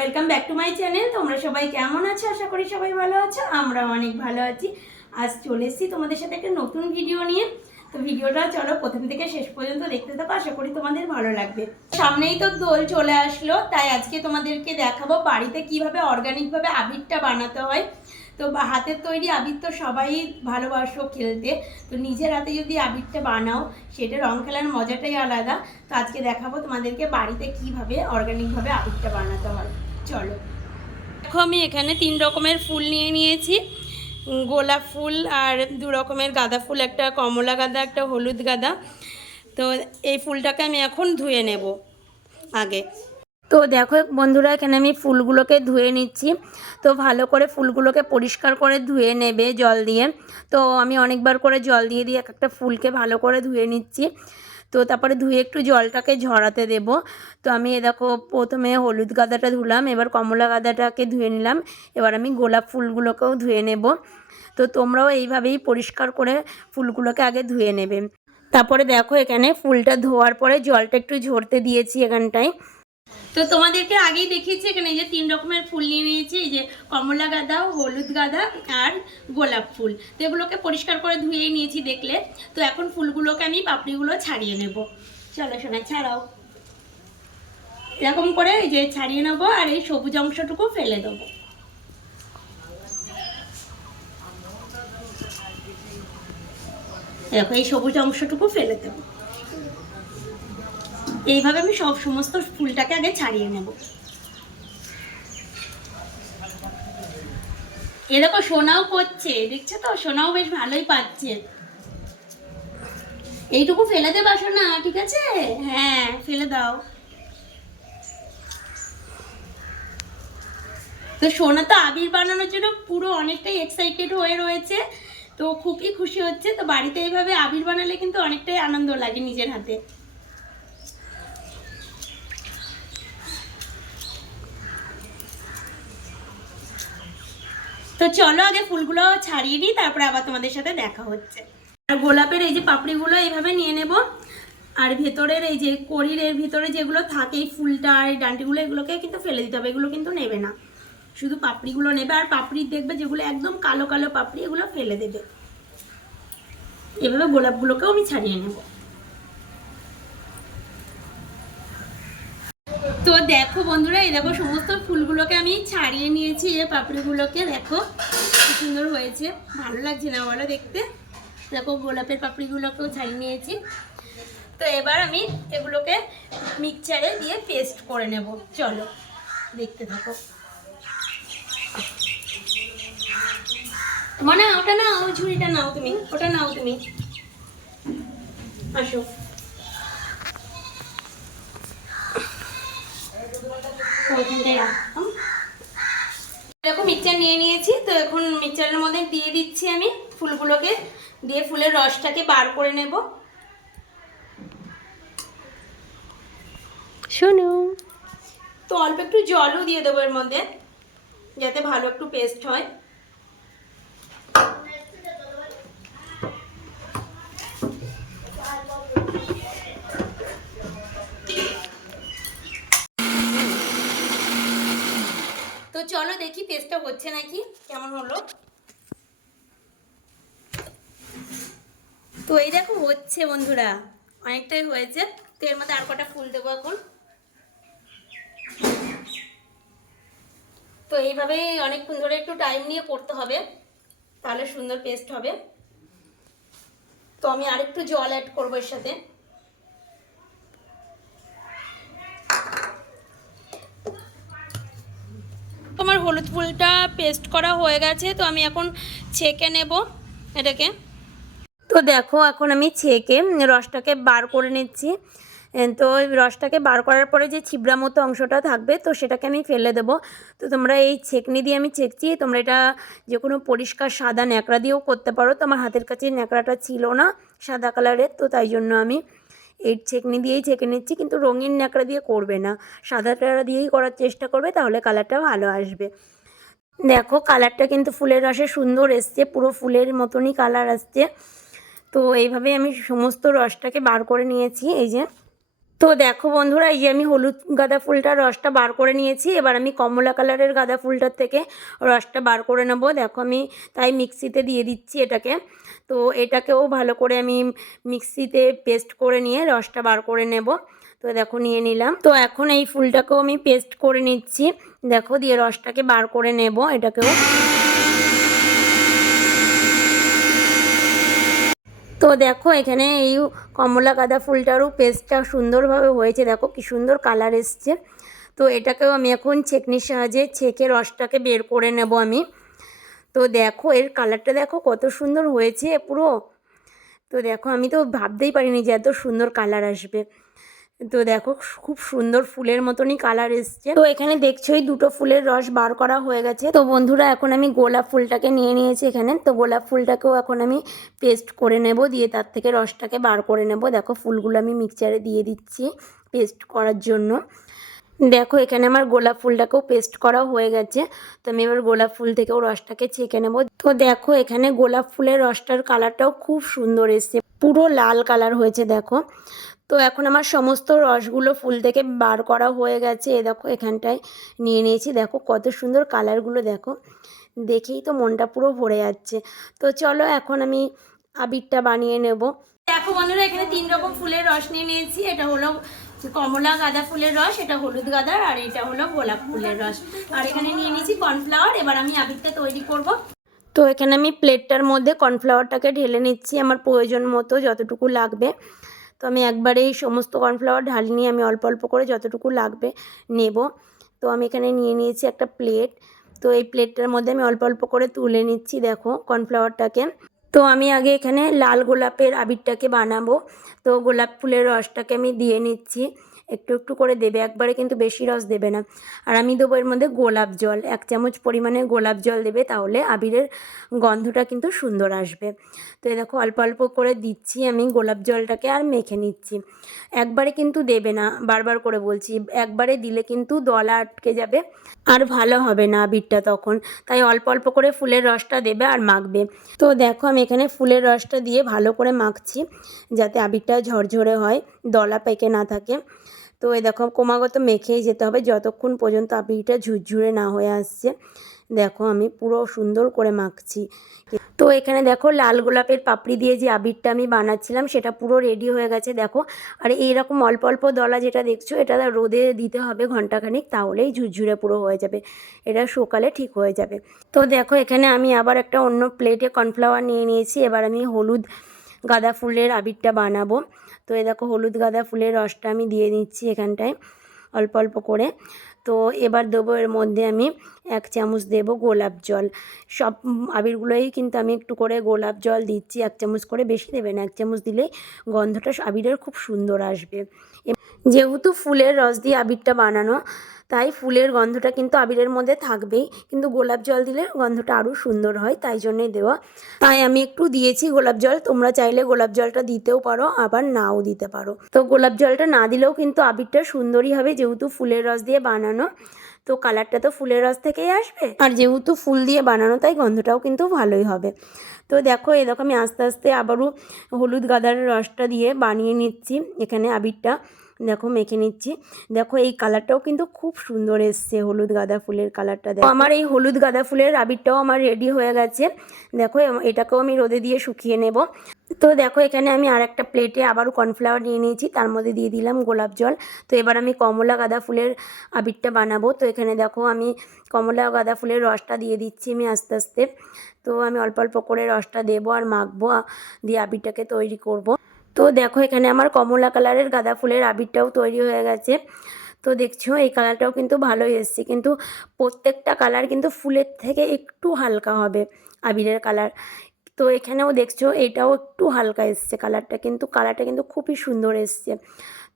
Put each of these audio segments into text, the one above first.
Welcome back to my channel. তোমরা সবাই কেমন আছো? আশা করি সবাই ভালো আছো, আমরা অনেক ভালো আছি। আজ চলে এসেছি তোমাদের সাথে একটা নতুন ভিডিও নিয়ে। তো ভিডিওটা চলো প্রথম থেকে শেষ পর্যন্ত দেখতে থাকো, আশা করি তোমাদের ভালো লাগবে। সামনেই তো দোল চলে আসলো, তাই আজকে তোমাদেরকে দেখাবো বাড়িতে কিভাবে অর্গানিকভাবে আবিরটা বানাতে হয়। তো হাতের তৈরি আবির তো সবাই ভালোবাসো খেলতে, তো নিজের হাতে যদি আবিরটা বানাও সেটা রং খেলার মজাটাই আলাদা। তো আজকে দেখাবো তোমাদেরকে বাড়িতে কিভাবে অর্গানিকভাবে আবিরটা বানাতে হয়। চলো দেখো, আমি এখানে 3 রকমের ফুল নিয়ে নিয়েছি। গোলাপ ফুল আর 2 রকমের গাঁদা ফুল, একটা কমলা গাঁদা, একটা হলুদ গাঁদা। তো এই ফুলটাকে আমি এখন ধুয়ে নেব আগে। তো দেখো বন্ধুরা, এখানে আমি ফুলগুলোকে ধুয়ে নিচ্ছি। তো ভালো করে ফুলগুলোকে পরিষ্কার করে ধুয়ে নেবে জল দিয়ে। তো আমি অনেকবার করে জল দিয়ে দিয়ে একটা ফুলকে ভালো করে ধুয়ে নিচ্ছি। তো তারপরে ধুয়ে একটু জলটাকে ঝরাতে দেব। তো আমি দেখো প্রথমে হলুদ গাঁদাটা ধুলাম, এবার কমলা গাঁদাটাকে ধুয়ে নিলাম, এবার আমি গোলাপ ফুলগুলোকেও ধুয়ে নেব। তো তোমরাও এইভাবেই পরিষ্কার করে ফুলগুলোকে আগে ধুয়ে নেবে। তারপরে দেখো এখানে ফুলটা ধোয়ার পরে জলটা একটু ঝরতে দিয়েছি এখানটায়। তো তোমাদেরকে আগেই দেখিয়েছি, এখানে এই যে 3 রকমের ফুল নিয়ে নিয়েছি, এই যে কমলা গাঁদা, হলুদ গাঁদা আর গোলাপ ফুল। তো এগুলোকে পরিষ্কার করে ধুয়েই নিয়েছি দেখলে। তো এখন ফুলগুলোকে আমি পাপড়িগুলো ছাড়িয়ে নেব। চলো সোনা ছাড়াও, এরকম করে এই যে ছাড়িয়ে নেবো, আর এই সবুজ অংশটুকু ফেলে দেবো। দেখো এই সবুজ অংশটুকু ফেলে দেবো। এইভাবে আমি সমস্ত ফুলটাকে আগে ছাড়িয়ে নেব। এ দেখো সোনাও করছে, দেখছো তো, সোনাও বেশ ভালোই পাচ্ছে। এইটুকু ফেলে দেবা সোনা, ঠিক আছে? হ্যাঁ ফেলে দাও। তো সোনা তো আবির বানানোর জন্য পুরো অনেকটাই এক্সাইটেড হয়ে রয়েছে, তো খুবই খুশি হচ্ছে। তো বাড়িতে এইভাবে আবির বানালে কিন্তু অনেকটাই আনন্দ লাগে নিজের হাতে। তো চলো আগে ফুলগুলো ছাড়িয়ে নিই, তারপরে আবার তোমাদের সাথে দেখা হচ্ছে। আর গোলাপের এই যে পাপড়িগুলো এইভাবে নিয়ে নেব, আর ভেতরের এই যে কড়ির এর ভিতরে যেগুলো থাকে এই ফুলটা আর এই ডান্টিগুলো, এগুলোকে কিন্তু ফেলে দিতে হবে, এগুলো কিন্তু নেবে না, শুধু পাপড়িগুলো নেবে। আর পাপড়ি দেখবে যেগুলো একদম কালো কালো পাপড়ি, এগুলো ফেলে দেবে। এভাবে গোলাপগুলোকেও আমি ছাড়িয়ে নেব। তো দেখো বন্ধুরা, এই দেখো সমস্ত ফুলগুলোকে আমি ছাড়িয়ে নিয়েছি, এই পাপড়িগুলোকে দেখো কি সুন্দর হয়েছে, ভালো লাগছে না বলো দেখতে? দেখো গোলাপের পাপড়িগুলোকেও ছাড়িয়ে নিয়েছি। তো এবার আমি এগুলোকে মিক্সচারে দিয়ে পেস্ট করে নেব। চলো দেখতে থাকো। মানে ওটা নাও, ঝুড়িটা নাও তুমি, ওটা নাও তুমি, আসো। দেখো মিক্সচার নিয়ে নিয়েছি, তো এখন মিক্সচারের মধ্যে দিয়ে দিচ্ছি আমি ফুলগুলোকে, দিয়ে ফুলের রসটাকে বার করে নেব। শোনো, তো অল্প একটু জলও দিয়ে দেবো এর মধ্যে, যাতে ভালো একটু পেস্ট হয়। তো চলো দেখি পেস্টটা হচ্ছে নাকি, কেমন হলো। তো এই দেখো হচ্ছে বন্ধুরা, অনেকটাই হয়েছে। তো এর মধ্যে আর কটা ফুল দেবো এখন। তো এইভাবে অনেকক্ষণ ধরে একটু টাইম নিয়ে করতে হবে, তাহলে সুন্দর পেস্ট হবে। তো আমি আরেকটু জল অ্যাড করবো এর সাথে। তোমার হলুদ ফুলটা পেস্ট করা হয়ে গেছে, তো আমি এখন ছেঁকে নেব এটাকে। তো দেখো এখন আমি ছেঁকে রসটাকে বার করে নিচ্ছি। তো রসটাকে বার করার পরে যে ছিবড়া মতো অংশটা থাকবে, তো সেটাকে আমি ফেলে দেবো। তো তোমরা এই ছেঁকনি দিয়ে আমি ছেঁকছি, তোমরা এটা যে কোনো পরিষ্কার সাদা ন্যাকড়া দিয়েও করতে পারো। তো আমার হাতের কাছে ন্যাকড়াটা ছিল না সাদা কালারের, তো তাই জন্য আমি এই ছেঁকনি দিয়েই ছেঁকে নিচ্ছি। কিন্তু রঙিন ন্যাকড়া দিয়ে করবে না, সাদা টাড়া দিয়েই করার চেষ্টা করবে, তাহলে কালারটা ভালো আসবে। দেখো কালারটা কিন্তু ফুলের রসে সুন্দর এসছে, পুরো ফুলের মতনই কালার আসছে। তো এইভাবে আমি সমস্ত রসটাকে বার করে নিয়েছি, এই যে তো দেখো বন্ধুরা, এই যে আমি হলুদ গাঁদা ফুলটার রসটা বার করে নিয়েছি। এবার আমি কমলা কালারের গাঁদা ফুলটার থেকে রসটা বার করে নেব। দেখো আমি তাই মিক্সিতে দিয়ে দিচ্ছি এটাকে। তো এটাকেও ভালো করে আমি মিক্সিতে পেস্ট করে নিয়ে রসটা বার করে নেব। তো দেখো নিয়ে নিলাম। তো এখন এই ফুলটাকেও আমি পেস্ট করে নিচ্ছি। দেখো দিয়ে রসটাকে বার করে নেব এটাকেও। তো দেখো এখানে এই কমলা গাঁদা ফুলটারও পেস্টটা সুন্দরভাবে হয়েছে। দেখো কি সুন্দর কালার এসছে। তো এটাকেও আমি এখন ছেঁকনির সাহায্যে ছেঁকে রসটাকে বের করে নেব আমি। তো দেখো এর কালারটা দেখো কত সুন্দর হয়েছে পুরো। তো দেখো আমি তো ভাবতেই পারিনি যে এত সুন্দর কালার আসবে। তো দেখো খুব সুন্দর ফুলের মতনই কালার এসছে। তো এখানে দেখছোই দুটো ফুলের রস বার করা হয়ে গেছে। তো বন্ধুরা এখন আমি গোলাপ ফুলটাকে নিয়ে নিয়েছি এখানে। তো গোলাপ ফুলটাকেও এখন আমি পেস্ট করে নেব, দিয়ে তার থেকে রসটাকে বার করে নেব। দেখো ফুলগুলো আমি মিক্সচারে দিয়ে দিচ্ছি পেস্ট করার জন্য। দেখো এখানে আমার গোলাপ ফুলটাকেও পেস্ট করা হয়ে গেছে। তো আমি এবার গোলাপ ফুল থেকেও রসটাকে ছেঁকে নেব। তো দেখো এখানে গোলাপ ফুলের রসটার কালারটাও খুব সুন্দর এসছে, পুরো লাল কালার হয়েছে দেখো। তো এখন আমার সমস্ত রসগুলো ফুল থেকে বার করা হয়ে গেছে। দেখো এখানটায় নিয়ে নিয়েছি। দেখো কত সুন্দর কালারগুলো, দেখো দেখেই তো মনটা পুরো ভরে যাচ্ছে। তো চলো এখন আমি আবিরটা বানিয়ে নেব। দেখো বন্ধুরা এখানে 3 রকম ফুলের রস নিয়ে নিয়েছি। এটা হলো কমলা গাঁদা ফুলের রস, এটা হলুদ গাঁদার, আর এটা হলো গোলাপ ফুলের রস। আর এখানে নিয়ে নিয়েছি কর্নফ্লাওয়ার। এবার আমি আবিরটা তৈরি করব। তো এখানে আমি প্লেটটার মধ্যে কর্নফ্লাওয়ারটাকে ঢেলে নিচ্ছি আমার প্রয়োজন মতো যতটুকু লাগবে। তো আমি একবারেই সমস্ত কর্নফ্লাওয়ার ঢালিনি, আমি অল্প অল্প করে যতটুকু লাগবে নেব। তো আমি এখানে নিয়ে নিয়েছি একটা প্লেট। তো এই প্লেটটার মধ্যে আমি অল্প অল্প করে তুলে নিচ্ছি দেখো কর্নফ্লাওয়ারটাকে। তো আমি আগে এখানে লাল গোলাপের আবিরটাকে বানাবো। তো গোলাপ ফুলের রসটাকে আমি দিয়ে নিচ্ছি, একটু একটু করে দেবে, একবারে কিন্তু বেশি রস দেবে না। আর আমি দেবো এর মধ্যে গোলাপ জল, 1 চামচ পরিমাণে গোলাপ জল দেবে, তাহলে আবিরের গন্ধটা কিন্তু সুন্দর আসবে। তো এই দেখো অল্প অল্প করে দিচ্ছি আমি গোলাপ জলটাকে আর মেখে নিচ্ছি। একবারে কিন্তু দেবে না, বারবার করে বলছি, একবারে দিলে কিন্তু দলা আটকে যাবে আর ভালো হবে না আবিরটা তখন। তাই অল্প অল্প করে ফুলের রসটা দেবে আর মাখবে। তো দেখো আমি এখানে ফুলের রসটা দিয়ে ভালো করে মাখছি যাতে আবিরটা ঝরঝরে হয়, দলা পেকে না থাকে। তো এই দেখো ক্রমাগত মেখেই যেতে হবে যতক্ষণ পর্যন্ত আবিরটা ঝুরঝুরে না হয়ে আসছে। দেখো আমি পুরো সুন্দর করে মাখছি। তো এখানে দেখো লাল গোলাপের পাপড়ি দিয়ে যে আবিরটা আমি বানাচ্ছিলাম সেটা পুরো রেডি হয়ে গেছে দেখো। আর এইরকম অল্প অল্প দলা যেটা দেখছো এটা রোদে দিতে হবে ঘন্টাখানিক, তাহলেই ঝুরঝুরে পুরো হয়ে যাবে, এটা সকালে ঠিক হয়ে যাবে। তো দেখো এখানে আমি আবার একটা অন্য প্লেটে কর্নফ্লাওয়ার নিয়ে নিয়েছি। এবার আমি হলুদ গাঁদা ফুলের আবিরটা বানাবো। তো এই দেখো হলুদ গাঁদা ফুলের রসটা আমি দিয়ে দিচ্ছি এখানটায় অল্প অল্প করে। তো এবার দেবো এর মধ্যে আমি 1 চামচ দেবো গোলাপ জল। সব আবিরগুলোই কিন্তু আমি একটু করে গোলাপ জল দিচ্ছি, 1 চামচ করে, বেশি দেবে না, 1 চামচ দিলেই গন্ধটা আবিরের খুব সুন্দর আসবে। যেহেতু ফুলের রস দিয়ে আবিরটা বানানো, তাই ফুলের গন্ধটা কিন্তু আবিরের মধ্যে থাকবেই, কিন্তু গোলাপ জল দিলে গন্ধটা আরও সুন্দর হয়, তাই জন্যই দেওয়া। তাই আমি একটু দিয়েছি গোলাপ জল, তোমরা চাইলে গোলাপ জলটা দিতেও পারো আবার নাও দিতে পারো। তো গোলাপ জলটা না দিলেও কিন্তু আবিরটা সুন্দরই হবে, যেহেতু ফুলের রস দিয়ে বানানো, তো কালারটা তো ফুলের রস থেকেই আসবে, আর যেহেতু ফুল দিয়ে বানানো তাই গন্ধটাও কিন্তু ভালোই হবে। তো দেখো এই দেখো আমি আস্তে আস্তে আবারও হলুদ গাঁদার রসটা দিয়ে বানিয়ে নিচ্ছি এখানে আবিরটা। দেখো মেখে নিচ্ছি। দেখো এই কালারটাও কিন্তু খুব সুন্দর এসছে, হলুদ গাঁদা ফুলের কালারটা। দেখো আমার এই হলুদ গাঁদা ফুলের আবিরটাও আমার রেডি হয়ে গেছে। দেখো এটাকেও আমি রোদে দিয়ে শুকিয়ে নেব। তো দেখো এখানে আমি আর একটা প্লেটে আবারও কর্নফ্লাওয়ার নিয়ে নিয়েছি, তার মধ্যে দিয়ে দিলাম গোলাপ জল। তো এবার আমি কমলা গাঁদা ফুলের আবিরটা বানাবো। তো এখানে দেখো আমি কমলা গাঁদা ফুলের রসটা দিয়ে দিচ্ছি আমি আস্তে আস্তে। তো আমি অল্প অল্প করে রসটা দেবো আর মাখবো, দিয়ে আবিরটাকে তৈরি করব। তো দেখো এখানে আমার কমলা কালারের গাঁদা ফুলের আবিরটাও তৈরি হয়ে গেছে। তো দেখছো এই কালারটাও কিন্তু ভালোই এসছে, কিন্তু প্রত্যেকটা কালার কিন্তু ফুলের থেকে একটু হালকা হবে আবিরের কালার। তো এখানেও দেখছো এটাও একটু হালকা এসছে কালারটা, কিন্তু কালারটা কিন্তু খুবই সুন্দর এসছে।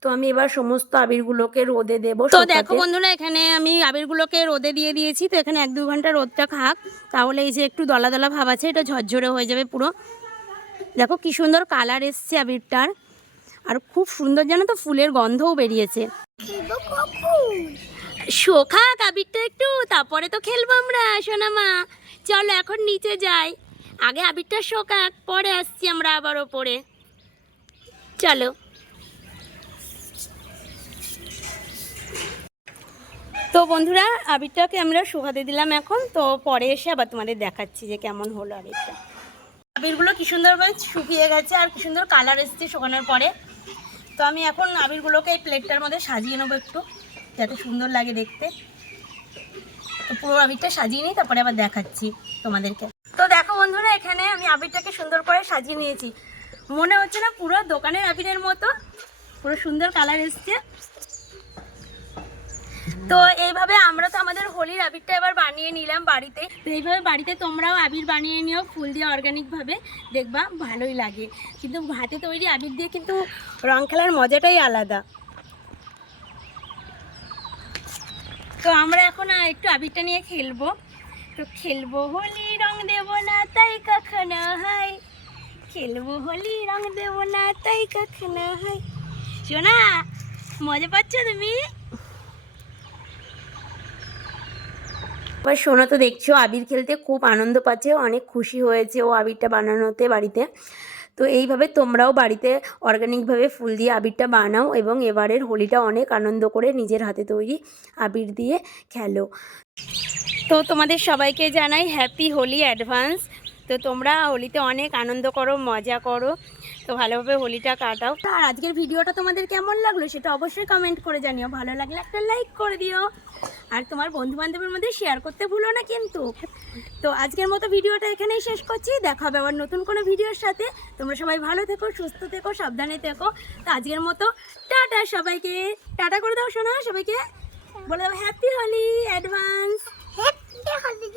তো আমি এবার সমস্ত আবিরগুলোকে রোদে দেবো। তো দেখো বন্ধুরা এখানে আমি আবিরগুলোকে রোদে দিয়ে দিয়েছি। তো এখানে 1-2 ঘন্টা রোদটা খাক, তাহলে এই যে একটু দলা দলা ভাব আছে এটা ঝরঝরে হয়ে যাবে পুরো। দেখো কি সুন্দর কালার এসছে আবিরটার, আর খুব সুন্দর জানো তো ফুলের গন্ধও বেরিয়েছে। শোখাক আবিরটা একটু, তারপরে তো খেলবো আমরা সোনামা। চলো এখন নিচে যাই, আগে আবিরটা শোকাক, পরে আসছি আমরা আবার ওপরে। চলো। তো বন্ধুরা আবিরটাকে আমরা শুকাতে দিলাম এখন, তো পরে এসে আবার তোমাদের দেখাচ্ছি যে কেমন হলো আবিরটা। আবিরগুলো কি সুন্দরভাবে শুকিয়ে গেছে আর কি সুন্দর কালার এসছে শুকানোর পরে। তো আমি এখন আবিরগুলোকে এই প্লেটটার মধ্যে সাজিয়ে নেবো একটু, যাতে সুন্দর লাগে দেখতে। তো পুরো আবিরটা সাজিয়ে নিই, তারপরে আবার দেখাচ্ছি তোমাদেরকে। তো দেখো বন্ধুরা, এখানে আমি আবিরটাকে সুন্দর করে সাজিয়ে নিয়েছি। মনে হচ্ছে না পুরো দোকানের আবিরের মতো? পুরো সুন্দর কালার এসছে। তো এইভাবে আমরা তো আমাদের হোলির আবিরটা এবার বানিয়ে নিলাম বাড়িতে। তো এইভাবে বাড়িতে তোমরাও আবির বানিয়ে নিও ফুল দিয়ে অর্গানিকভাবে, দেখবা ভালোই লাগে। কিন্তু হাতে তৈরি আবির দিয়ে কিন্তু রং খেলার মজাটাই আলাদা। তো আমরা এখন একটু আবিরটা নিয়ে খেলবো। তো খেলবো হোলি রং দেব না তাই কখনো হয়, খেলবো হোলি রং দেব না তাই কখনো হয়। শোনা, মজা পাচ্ছ তুমি? এবার সোনা তো দেখছো আবির খেলতে খুব আনন্দ পাচ্ছে, অনেক খুশি হয়েছে ও আবিরটা বানানোতে বাড়িতে। তো এইভাবে তোমরাও বাড়িতে অর্গানিকভাবে ফুল দিয়ে আবিরটা বানাও এবং এবারের হোলিটা অনেক আনন্দ করে নিজের হাতে তৈরি আবির দিয়ে খেলো। তো তোমাদের সবাইকে জানাই হ্যাপি হোলি অ্যাডভান্স। তো তোমরা হোলিতে অনেক আনন্দ করো, মজা করো, তো ভালোভাবে হোলিটা কাটাও। আর আজকের ভিডিওটা তোমাদের কেমন লাগলো সেটা অবশ্যই কমেন্ট করে জানিও। ভালো লাগলে একটা লাইক করে দিও, আর তোমার বন্ধুবান্ধবের মধ্যে শেয়ার করতে ভুলো না কিন্তু। তো আজকের মতো ভিডিওটা এখানেই শেষ করছি, দেখা হবে আবার নতুন কোনো ভিডিওর সাথে। তোমরা সবাই ভালো থেকো, সুস্থ থেকো, সাবধানে থেকো। তো আজকের মতো টাটা সবাইকে। টাটা করে দাও শোনা সবাইকে, বলে দাও happy Holi advance. Happy Holi.